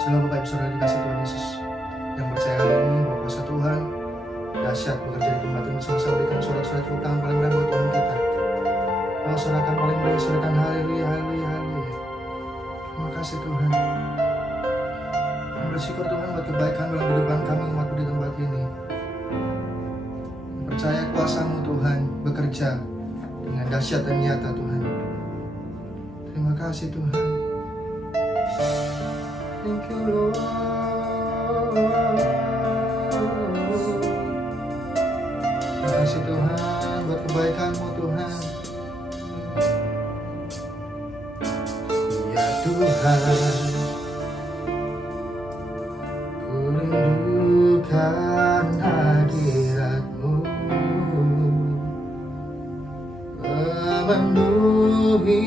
Segala Bapak Ibu Saudara dikasih Tuhan Yesus yang percaya ini bahwa kuasa Tuhan dahsyat bekerja di tempat ini. Sama-sama berikan sorak-sorai tepuk tangan paling meriah buat Tuhan kita. Oh, sorakan paling meriah, sorakan haleluya, haleluya, haleluya. Terima kasih Tuhan. Bersyukur Tuhan buat kebaikan dalam kehidupan kami umatmu di tempat ini. Percaya kuasa-Mu Tuhan bekerja dengan dahsyat dan nyata Tuhan. Terima kasih Tuhan. Thank you Lord. Terima kasih Tuhan buat kebaikan-Mu Tuhan. Ya Tuhan, ku rindukan hadirat-Mu, memenuhi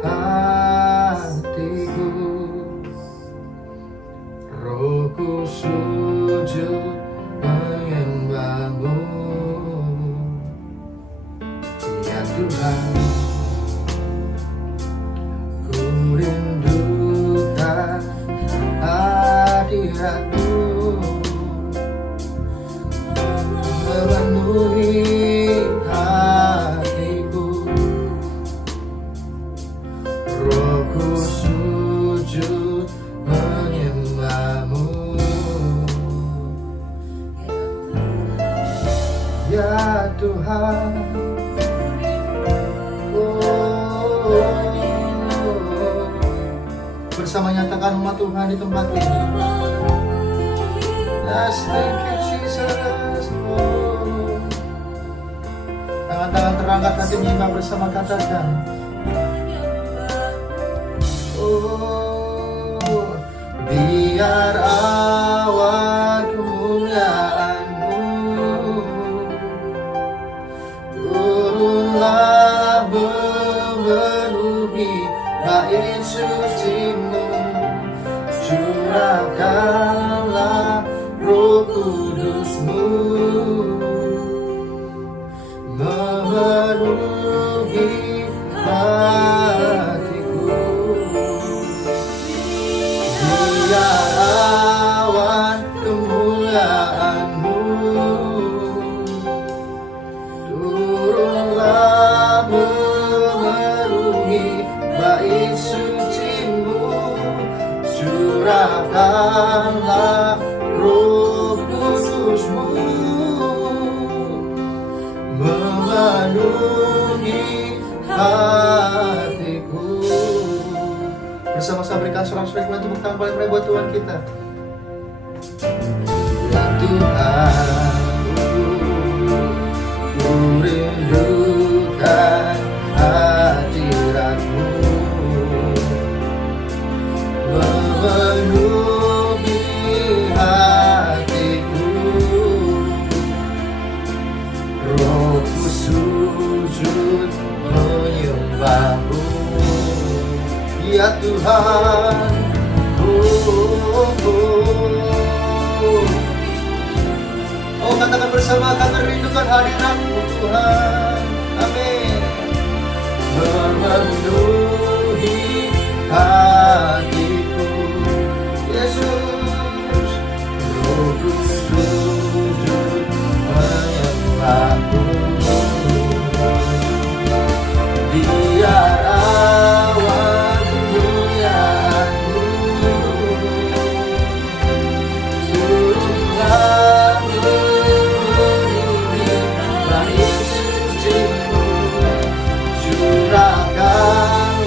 hatiku. Rohku sujud menyembah-Mu. Ya Tuhan, ku rindukan hadirat-Mu, memenuhi hatiku. Rohku sujud menyembah-Mu. Ya Tuhan, bersama nyatakan umat Tuhan di tempat ini. Yes, thank you Jesus. Tangan-tangan terangkat hati menyembah bersama, katakan. Oh, biar awan kemuliaan-Mu turunlah memenuhi bait suci-Mu, curahkanlah Roh Kudus-Mu, memenuhi hatiku. Biar awan kemuliaan-Mu turunlah memenuhi bait suci-Mu, curahkanlah Roh Kudus-Mu, memenuhi hatiku. Bersama-sama berikan sorak-sorai Tuhan, tepuk tangan paling meriah buat Tuhan kita. Ya Tuhan, ku rindukan hadirat-Mu, memenuhi hatiku. Rohku sujud menyembah-Mu. Ya Tuhan, oh katakan bersama, kami rindukan hadirat-Mu Tuhan. Amin. Memenuhi hatiku, Yesus. Rohku sujud menyembah-Mu. Biar awan kemuliaan-Mu turunlah memenuhi bait suci-Mu, curahkan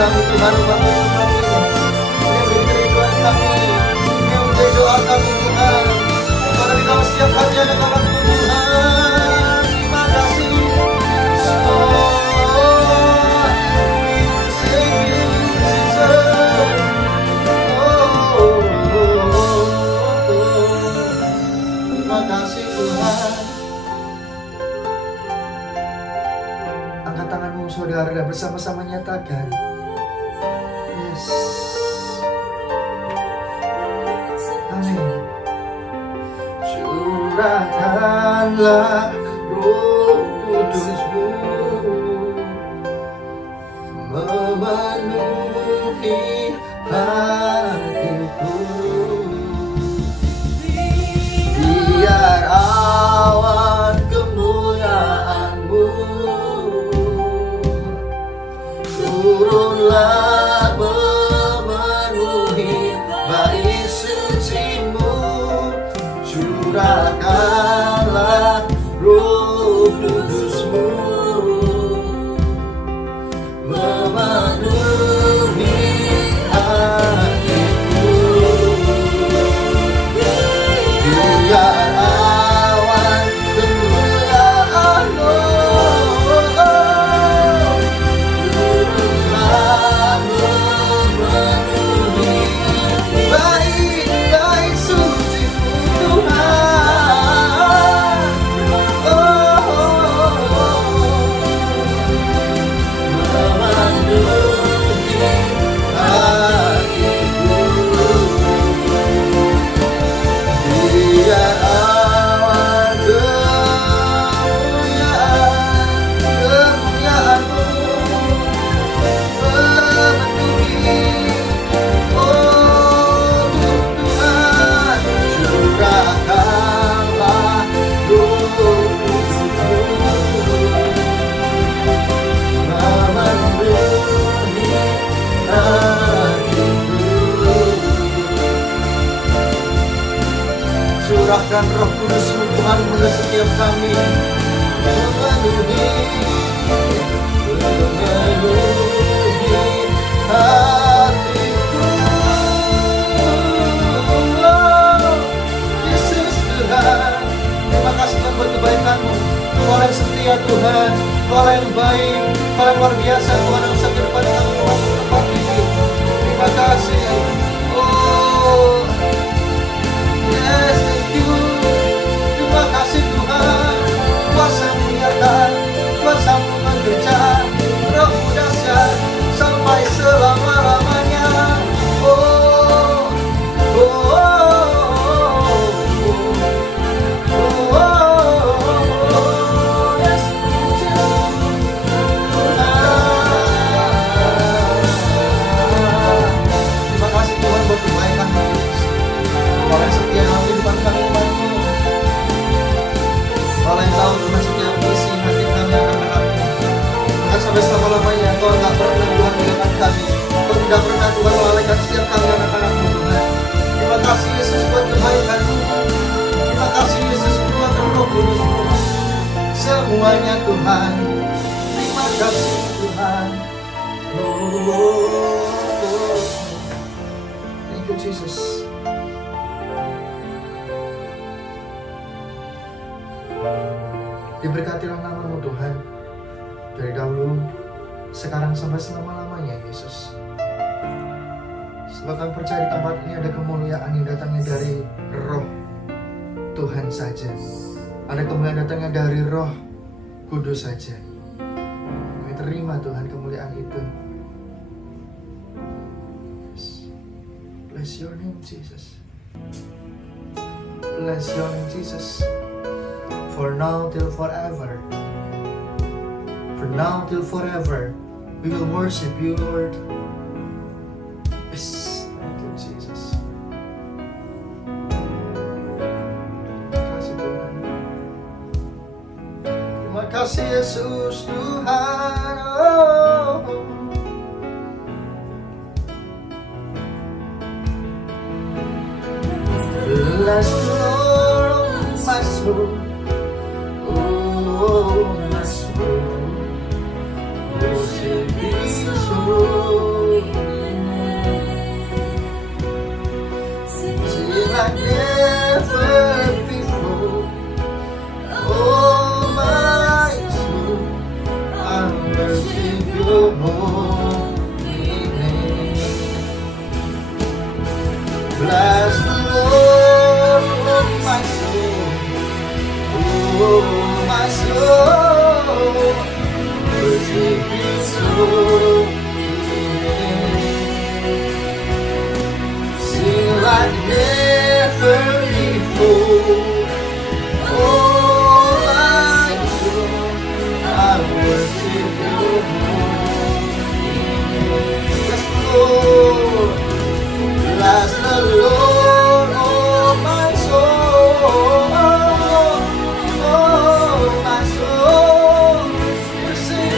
kami Tuhan, membangun kami. Ini menjadi kerinduan kami, ini menjadi doa kami Tuhan. Karena di dalam setiap hati anak-anakmu Tuhan, terima kasih. Terima kasih Tuhan. Angkat tanganmu saudara dan bersama-sama nyatakan, yes. Amin. Curahkanlah Roh Kudus-Mu, memenuhi hatiku. Biar awan kemuliaan-Mu turunlah memenuhi bait suci-Mu. Curahkanlah Roh Kudus-Mu, memenuhi hatiku. Biar awan kemuliaan-Mu turunlah memenuhi bait suci-Mu Tuhan. Memenuhi hatiku. Biar awan kemuliaan-Mu memenuhi, oh Tuhan. Curahkanlah Roh Kudus-Mu, memenuhi hatiku. Curahkan Roh Kudus-Mu Tuhan pada setiap kami, memenuhi hatiku. Oh, Yesus Tuhan, terima kasih Tuhan buat kebaikan-Mu. Kau yang setia Tuhan, Kau yang baik, Kau yang luar biasa Tuhan, yang bisa kedepan kami Tuhan tempat ini. Terima kasih. Oh, yes, thank you. Terima kasih Tuhan. Kuasa-Mu nyata, Kuasa-Mu bekerja, Roh-Mu dahsyat sampai selama-lamanya. Oh, oh, oh, oh, yes, terima kasih Tuhan buat kebaikan-Mu. Kau yang setia dalam kehidupan kami Tuhan-Mu. Kau yang tahu Tuhan setiap isi hati kami anak-anak-Mu. Bahkan sampai selama-lamanya Kau tidak pernah Tuhan meninggalkan kami. Kau tidak pernah Tuhan melalaikan setiap kami anak-anak-Mu Tuhan. Terima kasih Yesus buat kebaikan-Mu. Terima kasih Yesus buat Roh Kudus-Mu. Semuanya Tuhan. Terima kasih Tuhan. Oh, thank you Jesus. Diberkatilah nama-Mu Tuhan, dari dahulu, sekarang sampai selama-lamanya Yesus. Sebab kami percaya di tempat ini ada kemuliaan yang datangnya dari Roh Tuhan saja. Ada kemuliaan datangnya dari Roh Kudus saja. Kami terima Tuhan kemuliaan itu. Bless your name Jesus. Bless your name Jesus. For now till forever. For now till forever. We will worship you, Lord. Yes. Thank you, Jesus. Terima kasih Tuhan. Terima kasih Yesus Tuhan. Oh. Bless the Lord, my soul. Oh, my soul. Worship His soul. Oh, my soul, worship you so. Sing like never before. Oh, my soul, I worship you more. Yes, Lord, bless the Lord, oh my soul. Oh, my soul, worship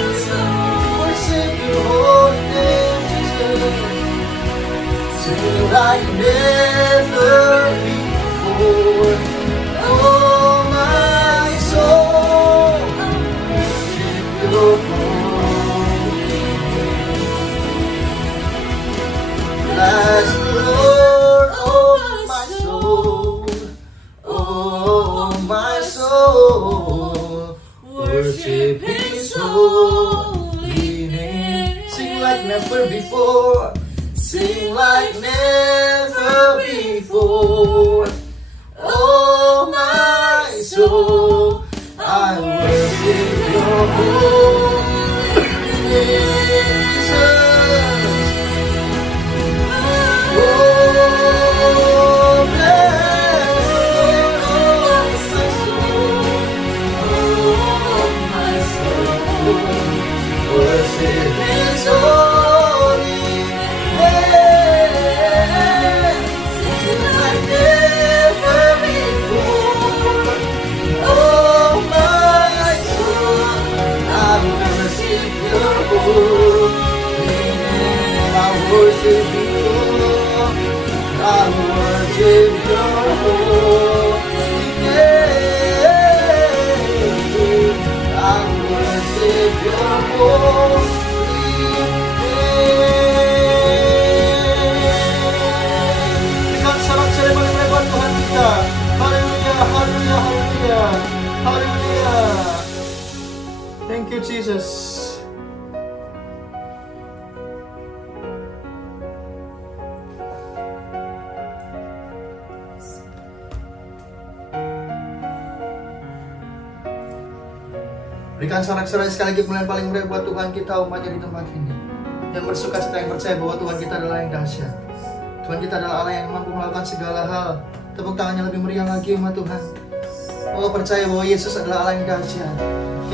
your holy name, Jesus. Sing like never before. Oh, my soul, worship your holy name. Bless the Lord, oh my soul. Oh, my soul, worship His holy name. Sing like never before. Sing like never before. Oh, my soul, I worship your holy name, Jesus. Oh, bless the Lord, oh my soul, worship His holy name. Sing like never before. Oh, my soul, I worship your holy name. I worship you, I worship your holy name. I worship your holy name. Berikan sorak-sorai paling lebar Tuhan kita. Haleluya, haleluya, haleluya, haleluya. Thank you, Jesus. Berikan sorak-sorai sekali lagi kemuliaan paling meriah buat Tuhan kita, umatnya di tempat ini, yang bersuka cita, yang percaya bahwa Tuhan kita adalah yang dahsyat. Tuhan kita adalah Allah yang mampu melakukan segala hal. Tepuk tangannya lebih meriah lagi, umat Tuhan. Oh, percaya bahwa Yesus adalah Allah yang dahsyat.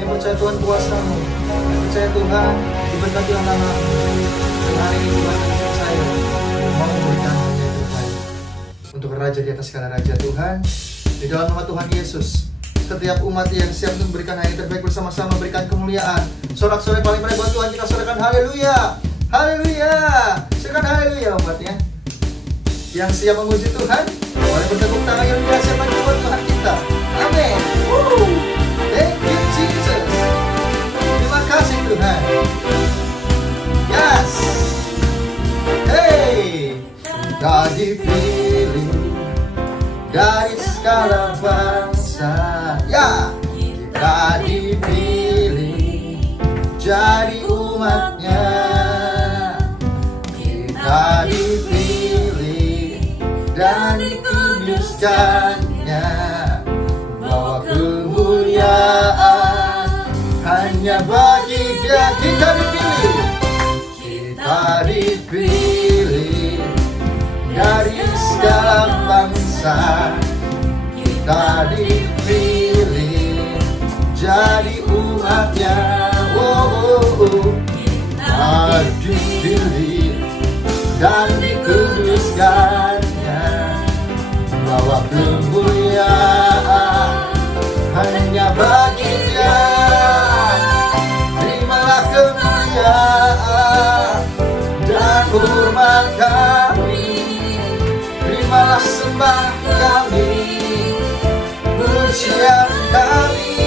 Yang percaya Tuhan kuasamu, yang percaya Tuhan diberkati oleh namamu. Dan hari ini Tuhan yang percaya mau memberikan yang terbaik untuk Raja di atas segala raja. Tuhan, di dalam nama Tuhan Yesus, setiap umat yang siap untuk memberikan yang terbaik bersama-sama, berikan kemuliaan. Sorak-sorai paling meriah buat Tuhan kita sorakan haleluya, haleluya. Sorakan haleluya umatnya. Yang siap memuji Tuhan, boleh bertepuk tangan yang biasa bagi buat Tuhan kita. Amin. Thank you Jesus. Terima kasih Tuhan. Yes. Hey, kita dipilih dari segala bangsa. Ya, kita dipilih jadi umatnya. Kita dipilih dan dikuduskannya, bawa kemuliaan hanya bagi Dia. Kita dipilih, kita dipilih dari segala bangsa. Kita dipilih jadi umatnya. Kita dipilih dan dikuduskannya, bawa kemuliaan hanya bagi Dia. Terimalah kemuliaan dan hormat kami, terimalah sembah kami, pujian kami.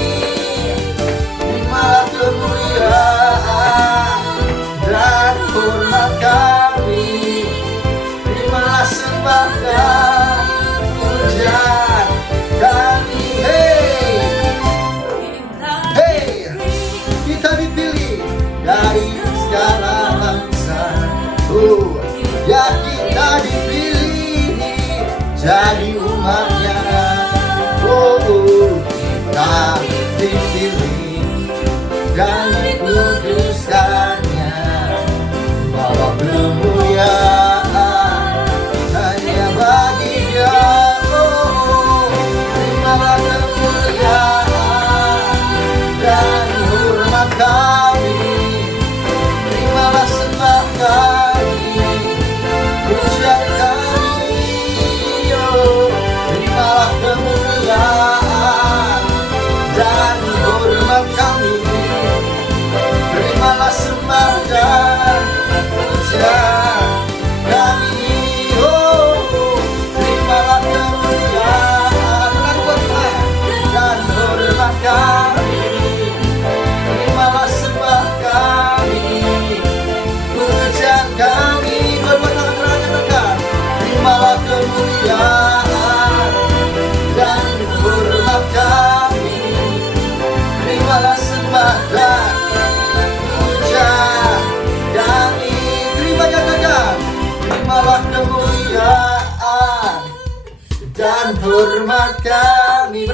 Terimalah kemuliaan dan hormat kami, terimalah sembah dan pujian kami. Hey, kita dipilih dari segala bangsa. Ya, kita dipilih jadi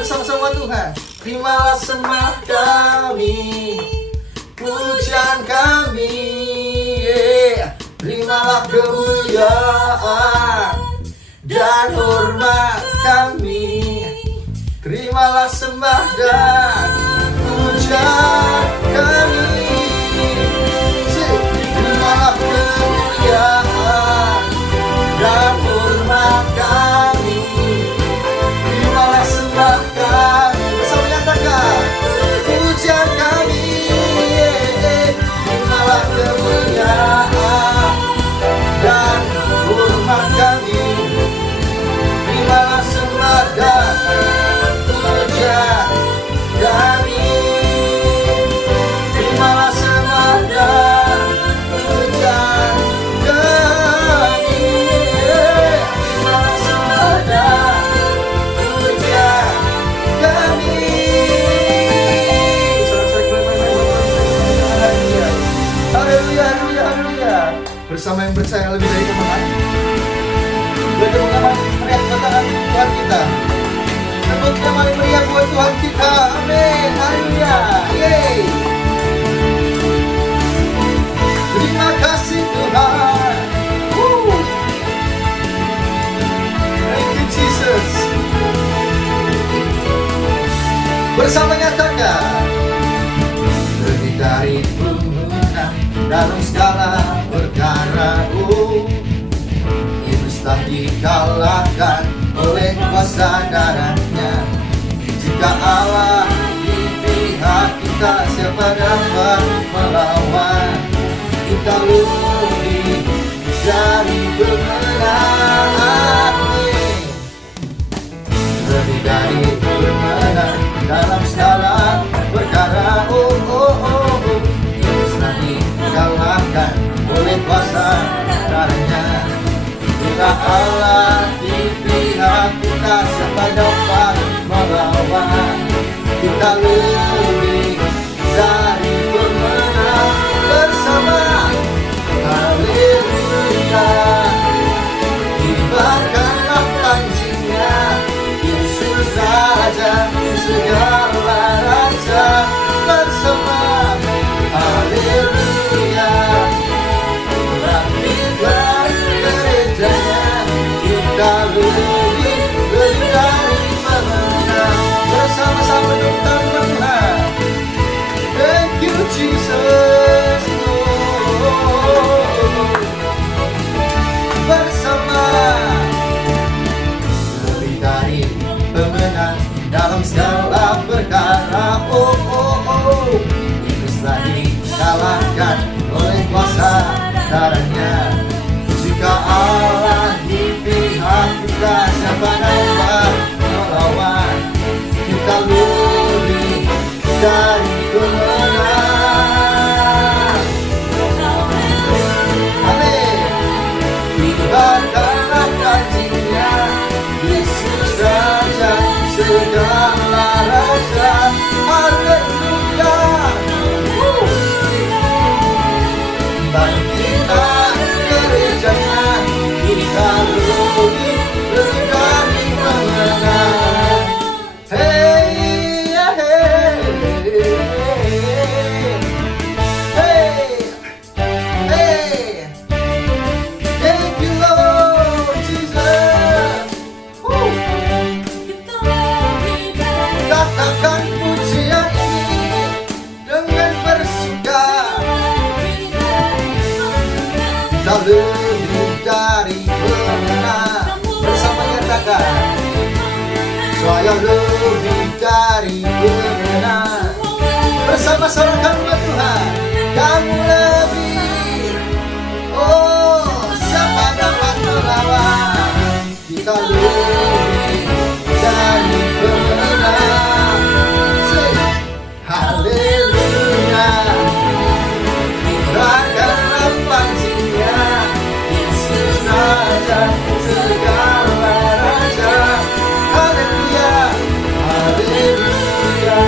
bersama-sama Tuhan. Terimalah sembah kami, pujian kami, terimalah kemuliaan dan hormat kami. Terimalah sembah dan pujian kami, terimalah kemuliaan dan hormat kami. Terimalah sembah kami, bersama nyatakan pujian kami, terimalah kemuliaan dan hormat kami. Terimalah sembah dan pujian kami, terimalah sembah dan pujian kami, terimalah sembah dan pujian kami. Haleluya, haleluya, haleluya. Bersama yang percaya lebih dari kemenangan, kita teriak katakan Tuhan kita. Tepuk tangan yang meriah buat Tuhan kita. Amin. Haleluya. Yeay. Terima kasih Tuhan. Thank you Jesus. Bersama nyatakan, lebih dari pemenang dalam segala perkara. Iblis telah dikalahkan oleh kuasa darahnya. Jika Allah di pihak kita, siapa dapat melawan? Kita lebih dari pemenang, lebih dari pemenang dalam segala perkara. Iblis telah dikalahkan oleh kuasa darahnya. Jika Allah di pihak kita, siapa dapat melawan? Kita lebih dari pemenang. Bersama haleluya, kibarkanlah pancinya, Yesus Raja segala raja. Bersama haleluya, bangkitlah gerejanya, kita lebih dari pemenang. Bersama-sama kita menang. Thank you Jesus. Bersama lebih dari pemenang dalam segala perkara. Iblis telah dikalahkan oleh kuasa darahnya. Jika Allah di pihak kita, siapa dapat melawan? Kita lebih dari pemenang. Amin. Kibarkanlah pancinya, Yesus Raja segala raja. Haleluya. Bangkitlah gerejanya, kita lebih dari pemenang. Hey, hey, hey, hey. Thank you Lord Jesus. Katakan pujian ini dengan bersuka. Kita lebih dari pemenang. Bersama nyatakan, saya lebih dari pemenang. Bersama sorakan buat Tuhan, kamu lebih. Oh, siapa dapat melawan? Kita lebih dari pemenang. Haleluya, kibarkanlah pancinya, Yesus Raja segala raja. Haleluya, haleluya,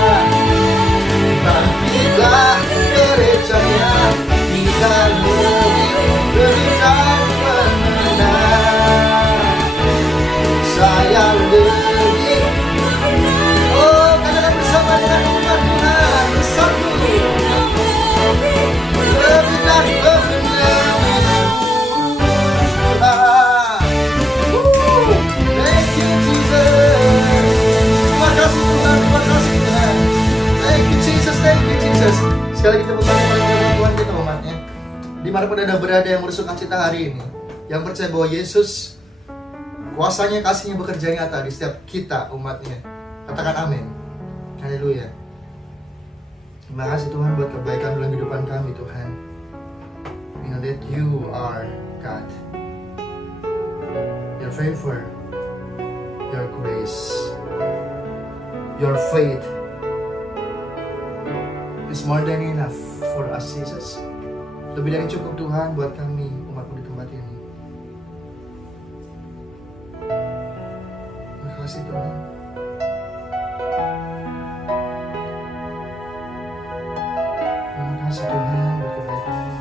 bangkitlah Sekali lagi tepuk tangan kepada Tuhan kita umatnya. Dimanapun Anda berada yang bersuka cita hari ini, yang percaya bahwa Yesus kuasanya, kasihnya bekerja nyata di setiap kita umatnya. Katakan amin. Haleluya. Terima kasih Tuhan buat kebaikan dalam kehidupan kami Tuhan. We know that you are God. Your favor, your grace, your faith is more than enough for us, Jesus. Lebih dari cukup Tuhan buat kami umat-Mu di tempat ini. Terima kasih Tuhan. Terima kasih Tuhan buat kebaikan-Mu.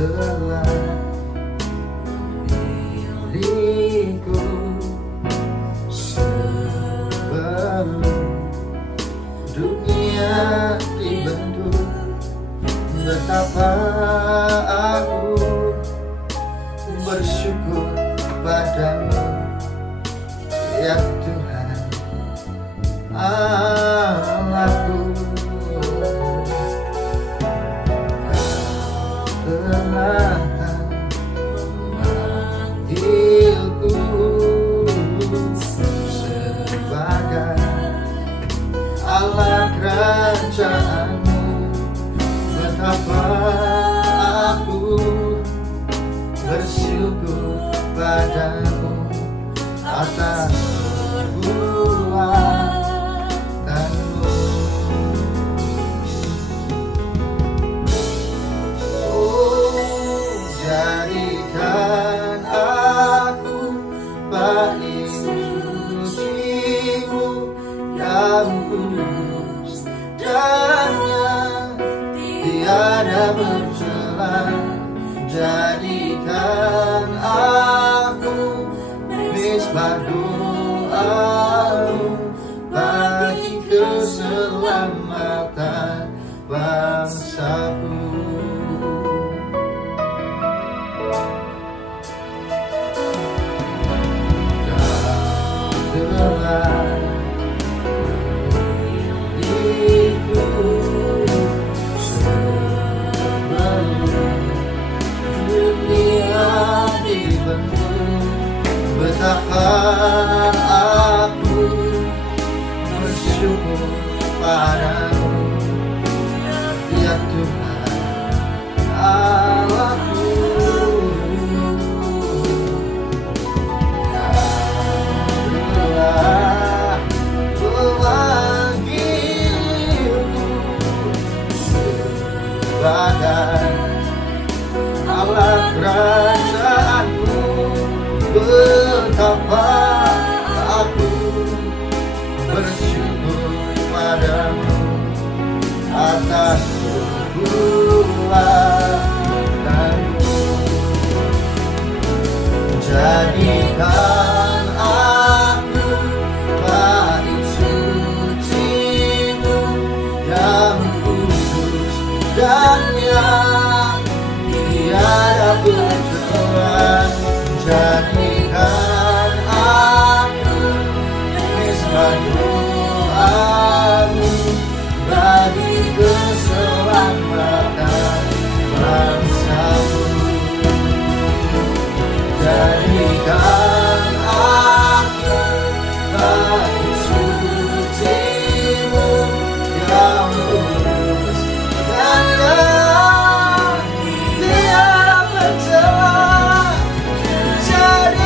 Telah memilihku sebelum dunia dibentuk. Betapa aku bersyukur padamu, ya Tuhan Allahku. Telah memanggilku sebagai Allah kerajaan-Mu. Betapa aku bersyukur padamu atas perbuatan-Mu. Jadikan aku bait suci-Mu yang kudus dan yang tiada bercela. Jadikan aku misbah doa-Mu bagi keselamatan bangsaku. Telah memilihku sebelum dunia dibentuk. Betapa aku bersyukur padamu, ya Tuhan Allahku. Sebagai Allah kerajaan-Mu. Betapa aku bersyukur padamu atas perbuatan-Mu. Jadikan aku bait suci-Mu yang kudus dan yang tiada bercela. Jadikan aku misbah doa-Mu bagi keselamatan bangsa-Mu. Jadikan aku bait suci-Mu yang kudus dan yang tiada bercela. Jadikan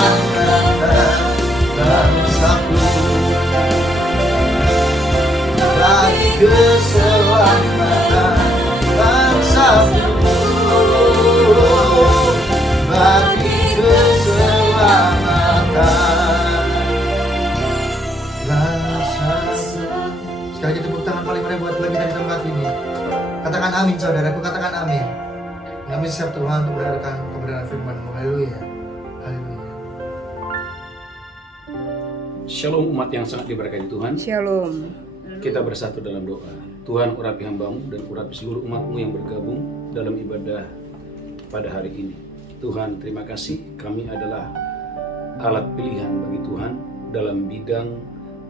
keselamatan bangsaku, bagi keselamatan bangsaku, bagi keselamatan bangsaku. Sekali lagi tepuk tangan paling meriah buat kita di tempat ini. Katakan amin saudaraku, katakan amin. Kami siap Tuhan untuk mendengarkan kebenaran firman-Mu. Haleluya. Haleluya. Shalom umat yang sangat diberkati Tuhan. Shalom. Kita bersatu dalam doa. Tuhan, urapi hamba-Mu dan urapi seluruh umat-Mu yang bergabung dalam ibadah pada hari ini. Tuhan, terima kasih kami adalah alat pilihan bagi Tuhan dalam bidang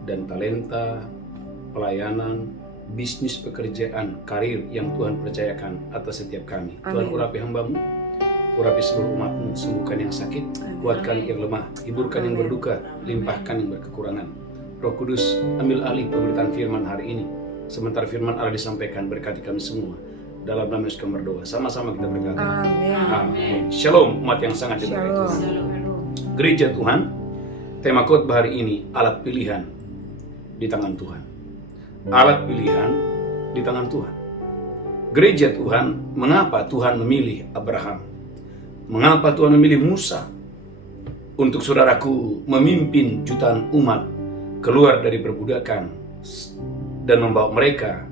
dan talenta, pelayanan, bisnis, pekerjaan, karir yang Tuhan percayakan atas setiap kami. Amin. Tuhan, urapi hamba-Mu, urapi seluruh umat-Mu, sembuhkan yang sakit, kuatkan yang lemah, hiburkan yang berduka, limpahkan yang berkekurangan. Roh Kudus, ambil alih pemberitaan firman hari ini. Sementara firman Allah disampaikan, berkati kami semua. Dalam nama Yesus kami berdoa. Sama-sama kita berkata. Amin. Amin. Shalom umat yang sangat diberkati Tuhan. Gereja Tuhan, tema khotbah hari ini, alat pilihan di tangan Tuhan. Alat pilihan di tangan Tuhan. Gereja Tuhan, mengapa Tuhan memilih Abraham? Mengapa Tuhan memilih Musa? Untuk saudaraku memimpin jutaan umat keluar dari perbudakan dan membawa mereka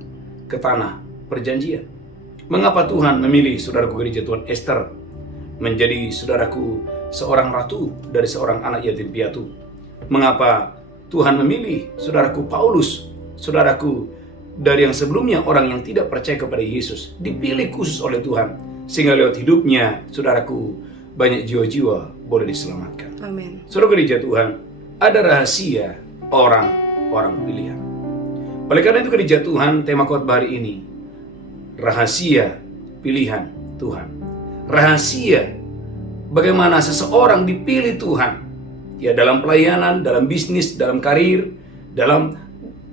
ke tanah perjanjian. Mengapa Tuhan memilih saudaraku gereja Tuhan Esther menjadi saudaraku seorang ratu dari seorang anak yatim piatu? Mengapa Tuhan memilih saudaraku Paulus, saudaraku dari yang sebelumnya orang yang tidak percaya kepada Yesus, dipilih khusus oleh Tuhan, sehingga lewat hidupnya saudaraku banyak jiwa-jiwa boleh diselamatkan. Amin. Saudara gereja Tuhan, ada rahasia orang-orang pilihan. Oleh karena itu gereja Tuhan, tema khotbah hari ini, rahasia pilihan Tuhan. Rahasia bagaimana seseorang dipilih Tuhan, ya, dalam pelayanan, dalam bisnis, dalam karir, dalam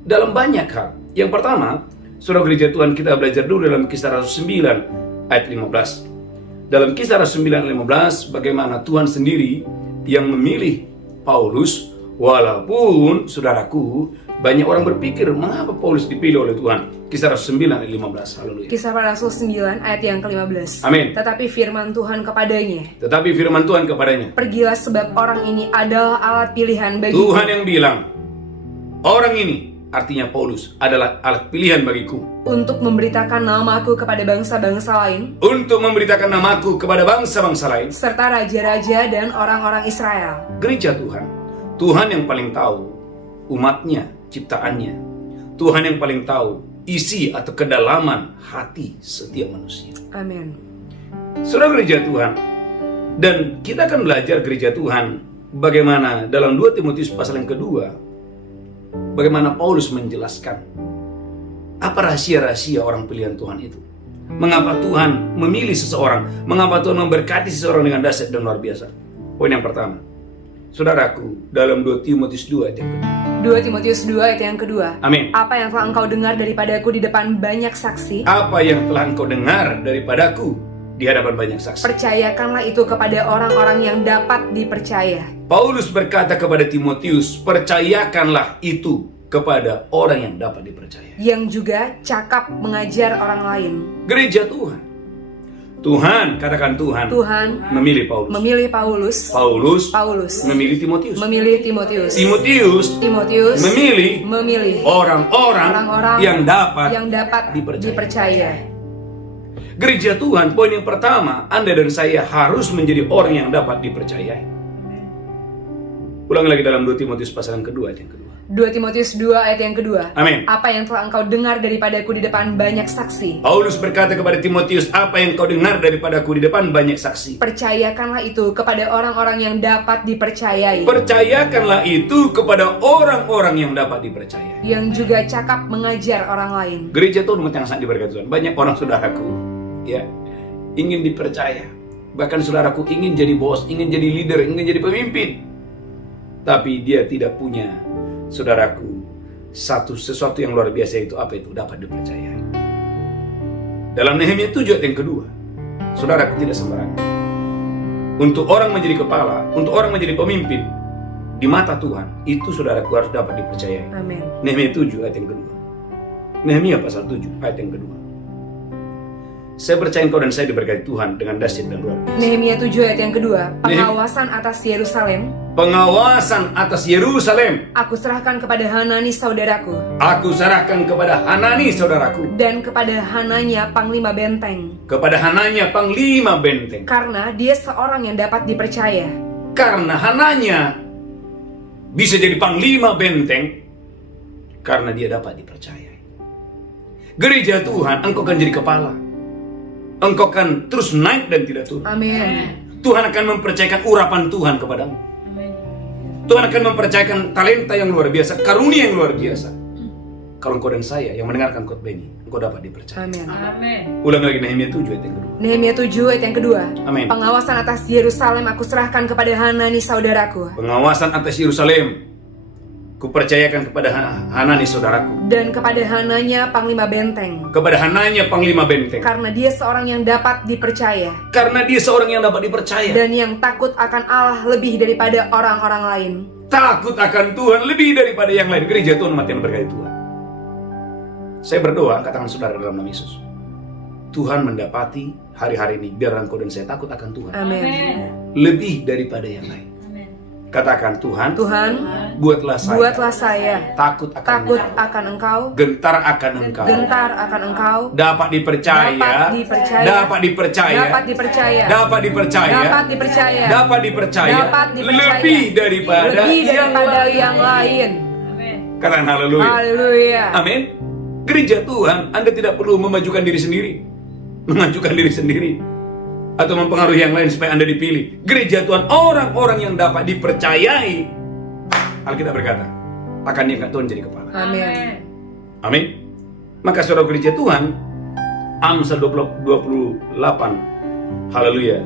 banyak hal. Yang pertama, saudara gereja Tuhan, kita belajar dulu dalam Kisah Rasul 9 ayat 15. Dalam Kisah Rasul 9 ayat 15, bagaimana Tuhan sendiri yang memilih Paulus, walaupun saudaraku banyak orang berpikir mengapa Paulus dipilih oleh Tuhan. Kisah Rasul 9 ayat 15. Haleluya. Kisah para Rasul 9 ayat yang ke-15. Amin. Tetapi firman Tuhan kepadanya, pergilah sebab orang ini adalah alat pilihan bagiku. Tuhan yang bilang, orang ini, artinya Paulus, adalah alat pilihan bagiku Untuk memberitakan namaku kepada bangsa-bangsa lain, untuk memberitakan namaku kepada bangsa-bangsa lain, serta raja-raja dan orang-orang Israel. Gereja Tuhan, Tuhan yang paling tahu umatnya, ciptaannya. Tuhan yang paling tahu isi atau kedalaman hati setiap manusia. Amin. Saudara gereja Tuhan, dan kita akan belajar gereja Tuhan bagaimana dalam 2 Timotius pasal yang kedua, bagaimana Paulus menjelaskan apa rahasia-rahasia orang pilihan Tuhan itu. Mengapa Tuhan memilih seseorang, mengapa Tuhan memberkati seseorang dengan dahsyat dan luar biasa. Poin yang pertama, saudaraku, dalam 2 Timotius 2 ayat yang kedua. 2 Timotius 2 ayat yang kedua. Amin. Apa yang telah engkau dengar daripadaku di depan banyak saksi, Apa yang telah engkau dengar daripadaku di hadapan banyak saksi, percayakanlah itu kepada orang-orang yang dapat dipercaya. Paulus berkata kepada Timotius, percayakanlah itu kepada orang yang dapat dipercaya, Yang juga cakap mengajar orang lain. gereja Tuhan. Tuhan, katakan Tuhan, Tuhan memilih Paulus. memilih Paulus. Paulus memilih Timotius. Memilih Timotius. Timotius memilih orang-orang orang-orang yang dapat dipercaya. dipercaya. Gereja Tuhan, poin yang pertama, Anda dan saya harus menjadi orang yang dapat dipercayai. Ulangi lagi dalam 2 Timotius pasal yang kedua, ayat yang kedua. 2 Timotius 2 ayat yang kedua. Amin. Apa yang telah engkau dengar daripadaku di depan banyak saksi, Paulus berkata kepada Timotius, apa yang kau dengar daripadaku di depan banyak saksi, percayakanlah itu kepada orang-orang yang dapat dipercayai. percayakanlah itu kepada orang-orang yang dapat dipercayai. Yang juga cakap mengajar orang lain. Gereja Tuhan, umat yang sangat diberkati Tuhan, banyak orang saudaraku, ya, ingin dipercaya. Bahkan saudaraku ingin jadi bos, ingin jadi leader, ingin jadi pemimpin. Tapi dia tidak punya, saudaraku, sesuatu yang luar biasa, itu apa itu? Dapat dipercayai. Dalam Nehemia 7 ayat yang kedua, saudaraku, tidak sembarangan. untuk orang menjadi kepala, untuk orang menjadi pemimpin di mata Tuhan, itu saudaraku harus dapat dipercayai. Amin. Nehemia 7 ayat yang kedua. Nehemia pasal 7 ayat yang kedua. Saya percaya engkau dan saya diberkati Tuhan dengan dahsyat dan luar biasa. Nehemia 7 ayat yang kedua. Pengawasan atas Yerusalem Pengawasan atas Yerusalem aku serahkan kepada Hanani saudaraku, aku serahkan kepada Hanani saudaraku, dan kepada Hananya panglima benteng, kepada Hananya panglima benteng. karena dia seorang yang dapat dipercaya. Karena Hananya bisa jadi panglima benteng karena dia dapat dipercaya. Gereja Tuhan, engkau akan jadi kepala. Engkau akan terus naik dan tidak turun. Amin. Tuhan akan mempercayakan urapan Tuhan kepadamu. Tuhan akan mempercayakan talenta yang luar biasa, karunia yang luar biasa. Kalau engkau dan saya yang mendengarkan khotbah ini, engkau dapat dipercaya. Amin. Ulang lagi Nehemia 7 ayat yang kedua. Nehemia 7 ayat yang kedua. Amin. Pengawasan atas Yerusalem aku serahkan kepada Hanani saudaraku, Pengawasan atas Yerusalem kupercayakan kepada Hanani saudaraku, dan kepada Hananya panglima benteng, kepada Hananya panglima benteng, karena dia seorang yang dapat dipercaya karena dia seorang yang dapat dipercaya. dan yang takut akan Allah lebih daripada orang-orang lain. Takut akan Tuhan lebih daripada yang lain. Gereja Tuhan, umat yang berkati Tuhan, saya berdoa, angkat tangan saudara dalam nama Yesus. Tuhan mendapati hari-hari ini biar engkau dan saya takut akan Tuhan Amin. lebih daripada yang lain. Katakan, Tuhan, Tuhan, buatlah saya takut takut akan Engkau, gentar akan Engkau, gentar akan Engkau, dapat dipercaya, dapat dipercaya, dapat dipercaya, dapat dipercaya, dapat dipercaya, dapat dipercaya, dapat dipercaya, dapat dipercaya, lebih daripada yang lain. Katakan haleluya. Haleluya. Amin. Gereja Tuhan, Anda tidak perlu memajukan diri sendiri, mengajukan diri sendiri, atau mempengaruhi yang lain supaya Anda dipilih. Gereja Tuhan, orang-orang yang dapat dipercayai, Alkitab berkata, akan diangkat Tuhan jadi kepala. Amin. Amin. Maka saudara gereja Tuhan, Amsal 28, haleluya,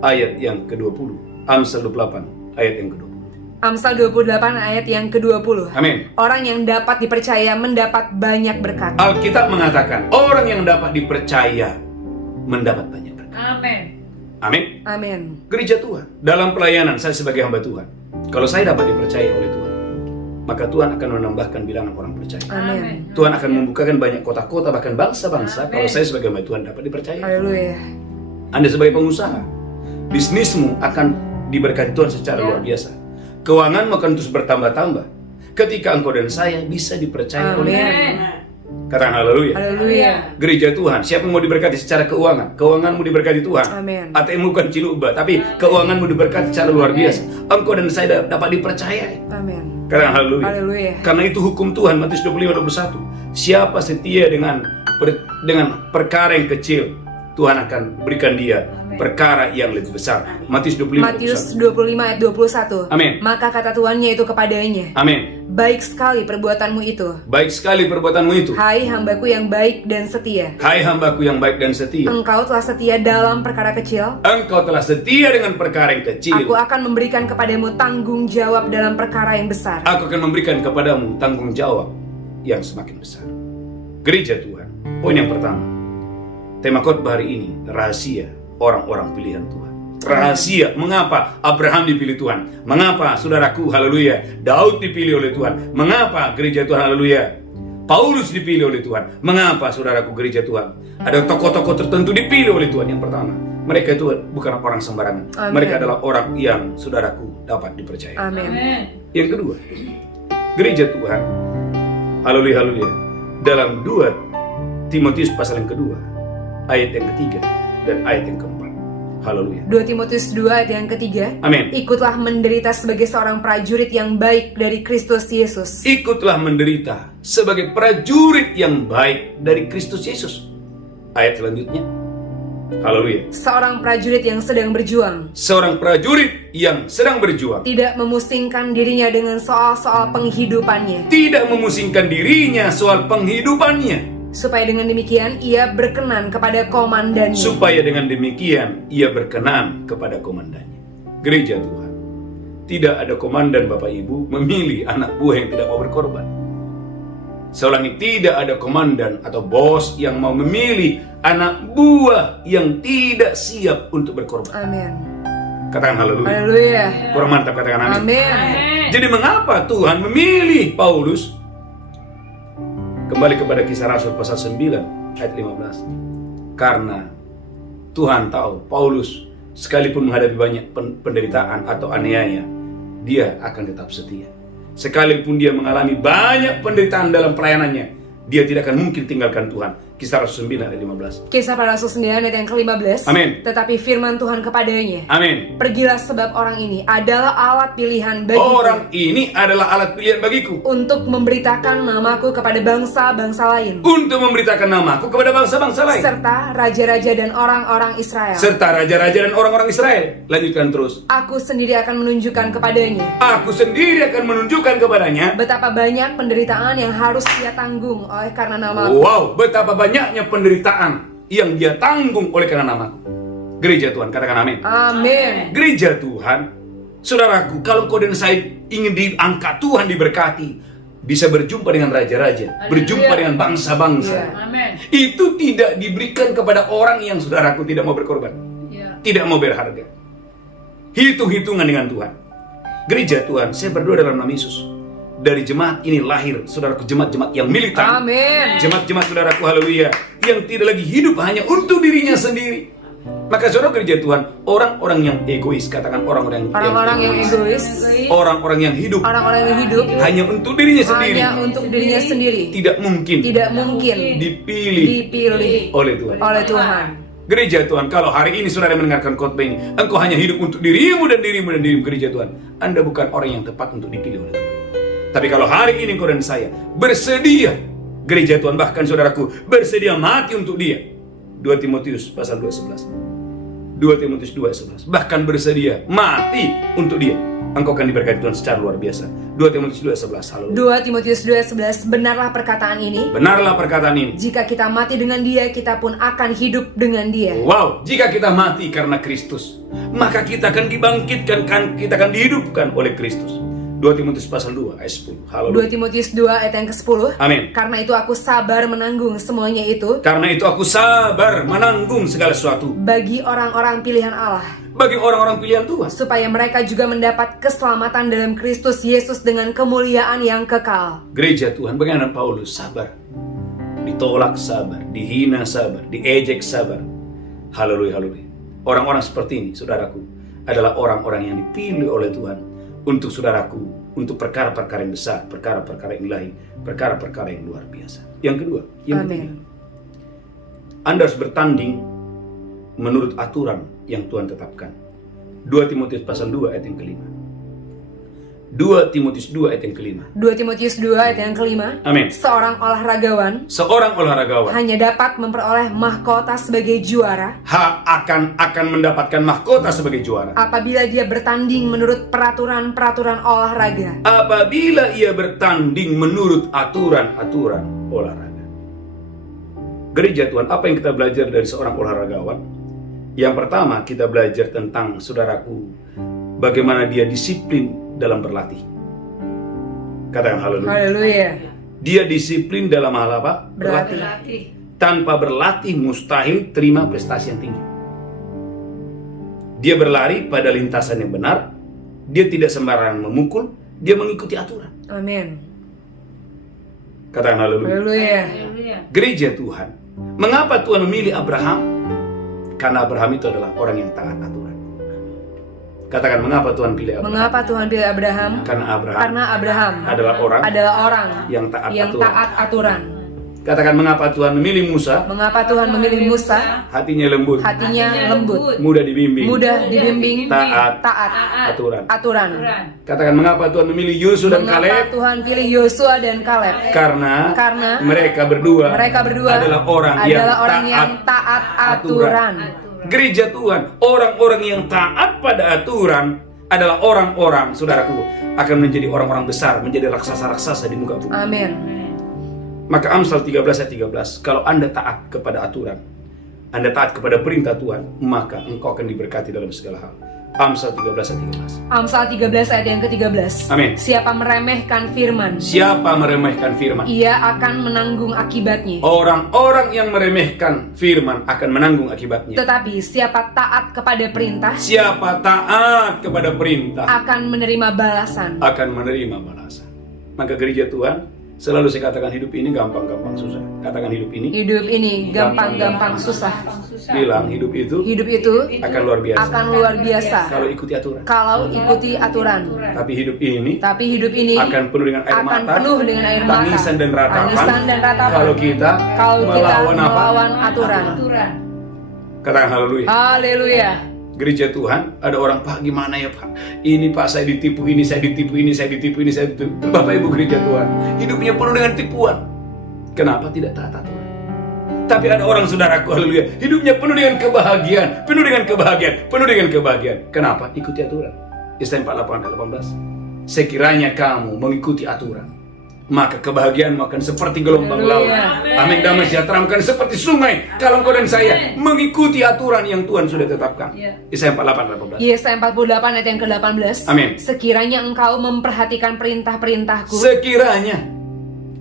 ayat yang ke-20. Amsal 28, ayat yang ke-20. Amsal 28 ayat yang ke-20. Amin. Orang yang dapat dipercaya mendapat banyak berkat. Alkitab mengatakan, orang yang dapat dipercaya mendapat banyak berkat. Amin. Amin. Gereja Tuhan, dalam pelayanan saya sebagai hamba Tuhan, kalau saya dapat dipercaya oleh Tuhan, maka Tuhan akan menambahkan bilangan orang percaya. Amin. Tuhan akan membukakan banyak kota-kota, bahkan bangsa-bangsa, kalau saya sebagai hamba Tuhan dapat dipercaya. Haleluya. Anda sebagai pengusaha, bisnismu akan diberkati Tuhan secara luar biasa. Keuanganmu akan terus bertambah-tambah ketika engkau dan saya bisa dipercaya oleh Tuhan. Amin. Katakan haleluya. Haleluya. Gereja Tuhan, siapa yang mau diberkati secara keuangan? Keuanganmu diberkati Tuhan. Amin. ATM bukan ciluba, tapi keuanganmu diberkati secara luar biasa. Engkau dan saya dapat dipercayai. Amin. Katakan haleluya. Haleluya. Karena itu hukum Tuhan, Matius 25:21. Siapa setia dengan perkara yang kecil, Tuhan akan berikan dia perkara yang lebih besar. Matius 25:21. Matius 25 ayat 21. Amin. Maka kata tuannya itu kepadanya, Amin. baik sekali perbuatanmu itu, Baik sekali perbuatanmu itu. hai hambaku yang baik dan setia. Hai hambaku yang baik dan setia. Engkau telah setia dalam perkara kecil, Engkau telah setia dengan perkara yang kecil. aku akan memberikan kepadamu tanggung jawab dalam perkara yang besar. Aku akan memberikan kepadamu tanggung jawab yang semakin besar. Gereja Tuhan, poin yang pertama, tema khotbah hari ini, rahasia orang-orang pilihan Tuhan. Rahasia mengapa Abraham dipilih Tuhan, mengapa saudaraku haleluya Daud dipilih oleh Tuhan, mengapa gereja Tuhan haleluya Paulus dipilih oleh Tuhan, mengapa saudaraku gereja Tuhan ada tokoh-tokoh tertentu dipilih oleh Tuhan. Yang pertama, mereka itu bukan orang sembarangan. Amin. Mereka adalah orang yang saudaraku dapat dipercaya. Amin. Yang kedua, gereja Tuhan, haleluya, haleluya, dalam 2 Timotius pasal yang kedua, ayat yang ketiga dan ayat yang keempat. Haleluya. 2 Timotius 2 ayat yang ketiga. Amin. Ikutlah menderita sebagai seorang prajurit yang baik dari Kristus Yesus. Ikutlah menderita sebagai prajurit yang baik dari Kristus Yesus. Ayat selanjutnya. Haleluya. Seorang prajurit yang sedang berjuang, Seorang prajurit yang sedang berjuang, tidak memusingkan dirinya dengan soal-soal penghidupannya, tidak memusingkan dirinya soal penghidupannya, supaya dengan demikian ia berkenan kepada komandannya. supaya dengan demikian ia berkenan kepada komandannya. Gereja Tuhan, tidak ada komandan Bapak Ibu memilih anak buah yang tidak mau berkorban. Seulangi, tidak ada komandan atau bos yang mau memilih anak buah yang tidak siap untuk berkorban. Amin. Katakan haleluya. Haleluya. Kurang mantap, katakan amin. Amin. Jadi mengapa Tuhan memilih Paulus? Kembali kepada Kisah Rasul pasal 9 ayat 15. Karena Tuhan tahu Paulus sekalipun menghadapi banyak penderitaan atau aniaya, dia akan tetap setia. Sekalipun dia mengalami banyak penderitaan dalam pelayanannya, dia tidak akan mungkin tinggalkan Tuhan. Kisah Rasul 9 ayat 15. Kisah para Rasul 9 ayat yang ke-15. Amin. Tetapi firman Tuhan kepadanya, Amin. pergilah sebab orang ini adalah alat pilihan bagiku. Orang ini adalah alat pilihan bagiku Untuk memberitakan namaku kepada bangsa-bangsa lain. untuk memberitakan namaku kepada bangsa-bangsa lain. Serta raja-raja dan orang-orang Israel. Serta raja-raja dan orang-orang Israel. Lanjutkan terus. Aku sendiri akan menunjukkan kepadanya Aku sendiri akan menunjukkan kepadanya. betapa banyak penderitaan yang harus dia tanggung oleh karena namaku. Wow, betapa banyaknya penderitaan yang dia tanggung oleh karena namaku. Gereja Tuhan, katakan amin. Amin. Gereja Tuhan, saudaraku, kalau kau dan saya ingin diangkat Tuhan diberkati, bisa berjumpa dengan raja-raja, berjumpa dengan bangsa-bangsa. Iya. Itu tidak diberikan kepada orang yang, saudaraku, tidak mau berkorban, tidak mau berharga. Hitung-hitungan dengan Tuhan. Gereja Tuhan, saya berdoa dalam nama Yesus. Dari jemaat ini lahir, saudaraku, jemaat-jemaat yang militan. Amin. Jemaat-jemaat, saudaraku, haleluya, yang tidak lagi hidup hanya untuk dirinya sendiri. Maka saudara, gereja Tuhan, orang-orang yang egois, katakan orang-orang Orang-orang yang egois, orang-orang yang hidup orang-orang yang hidup hanya untuk dirinya sendiri, hanya untuk dirinya sendiri, tidak mungkin dipilih oleh Tuhan. oleh Tuhan. Gereja Tuhan, kalau hari ini saudara mendengarkan khotbah ini, engkau hanya hidup untuk dirimu dan dirimu dan dirimu, gereja Tuhan, Anda bukan orang yang tepat untuk dipilih oleh Tuhan. Tapi kalau hari ini engkau dan saya bersedia, gereja Tuhan, bahkan saudaraku, bersedia mati untuk dia. 2 Timotius pasal 2:11. 2 Timotius 2:11. Bahkan bersedia mati untuk dia, engkau akan diberkati Tuhan secara luar biasa. 2 Timotius 2:11. Haleluya. 2 Timotius 2:11. Benarlah perkataan ini. Benarlah perkataan ini. Jika kita mati dengan dia, kita pun akan hidup dengan dia. Wow, jika kita mati karena Kristus, maka kita akan dibangkitkan, kita akan dihidupkan oleh Kristus. 2 Timotius pasal 2 ayat 10. 2 Haleluya. Timotius 2 ayat yang ke-10. Amin. Karena itu aku sabar menanggung semuanya itu Karena itu aku sabar menanggung segala sesuatu bagi orang-orang pilihan Allah, bagi orang-orang pilihan Tuhan, supaya mereka juga mendapat keselamatan dalam Kristus Yesus dengan kemuliaan yang kekal. Gereja Tuhan, bagaimana Paulus sabar, ditolak sabar, dihina sabar, diejek sabar. Haleluya, haleluya. Orang-orang seperti ini, saudaraku, adalah orang-orang yang dipilih oleh Tuhan untuk saudaraku, untuk perkara-perkara yang besar, perkara-perkara yang ilahi, perkara-perkara yang luar biasa. Yang kedua, yang ketiga, Anda harus bertanding menurut aturan yang Tuhan tetapkan. 2 Timotius pasal 2 ayat yang kelima. 2 Timotius 2 ayat yang kelima. 2 Timotius 2 ayat yang kelima. Amin. Seorang olahragawan hanya dapat memperoleh mahkota sebagai juara akan mendapatkan mahkota sebagai juara apabila dia bertanding menurut peraturan-peraturan olahraga. Apabila ia bertanding menurut aturan-aturan olahraga. Gereja Tuhan, apa yang kita belajar dari seorang olahragawan? Yang pertama, kita belajar tentang, saudaraku, bagaimana dia disiplin dalam berlatih. Katakan haleluya. Haleluya. Dia disiplin dalam hal apa? Berlatih. Tanpa berlatih mustahil terima prestasi yang tinggi. Dia berlari pada lintasan yang benar. Dia tidak sembarangan memukul. Dia mengikuti aturan. Amin. Katakan haleluya. Haleluya. Gereja Tuhan, mengapa Tuhan memilih Abraham? Karena Abraham itu adalah orang yang taat aturan. Katakan, mengapa Tuhan pilih Abraham? Mengapa Tuhan pilih Abraham? Karena Abraham adalah orang yang taat aturan. Katakan, mengapa Tuhan memilih Musa? Mengapa Tuhan memilih Musa? Hatinya lembut, mudah dibimbing, taat aturan. Katakan, mengapa Tuhan memilih Yosua dan Mengapa Kaleb? Tuhan pilih Yosua dan Kaleb? Karena mereka berdua adalah orang yang taat aturan. Gereja Tuhan, orang-orang yang taat pada aturan adalah orang-orang, saudaraku, akan menjadi orang-orang besar, menjadi raksasa-raksasa di muka bumi. Amin. Maka Amsal 13 ayat 13, kalau Anda taat kepada aturan, Anda taat kepada perintah Tuhan, maka engkau akan diberkati dalam segala hal. Amsal 13 ayat 13. Amsal 13 ayat yang ke-13. Amin. Siapa meremehkan firman, Siapa meremehkan firman? ia akan menanggung akibatnya. Orang-orang yang meremehkan firman akan menanggung akibatnya. Tetapi siapa taat kepada perintah, Siapa taat kepada perintah akan menerima balasan. akan menerima balasan. Maka gereja Tuhan, selalu saya katakan hidup ini gampang-gampang susah. Katakan hidup ini Hidup ini gampang-gampang susah. bilang hidup itu Hidup itu akan luar biasa akan luar biasa kalau ikuti aturan. kalau ikuti aturan. Tapi hidup ini Tapi hidup ini akan penuh dengan air akan mata, penuh dengan air mata, tangisan dan ratapan. tangisan dan ratapan. Kalau kita melawan aturan. Katakan haleluya. Haleluya. Gereja Tuhan, ada orang, Pak gimana ya Pak? Ini Pak saya ditipu, ini saya ditipu, ini saya ditipu, ini saya ditipu. Bapak Ibu gereja Tuhan, hidupnya penuh dengan tipuan. Kenapa tidak taat aturan? Tapi ada orang saudaraku, haleluya, hidupnya penuh dengan kebahagiaan, penuh dengan kebahagiaan, penuh dengan kebahagiaan. Kenapa? Ikuti aturan. Yesaya 48 ayat 18. Sekiranya kamu mengikuti aturan, maka kebahagiaanmu akan seperti gelombang laut. Amin. Damai sejahtera akan seperti sungai. Kalau engkau dan saya mengikuti aturan yang Tuhan sudah tetapkan. Yesaya 48 ayat 18. Yesaya 48 ayat yang ke-18. Amin. Sekiranya engkau memperhatikan perintah-perintahku. Sekiranya.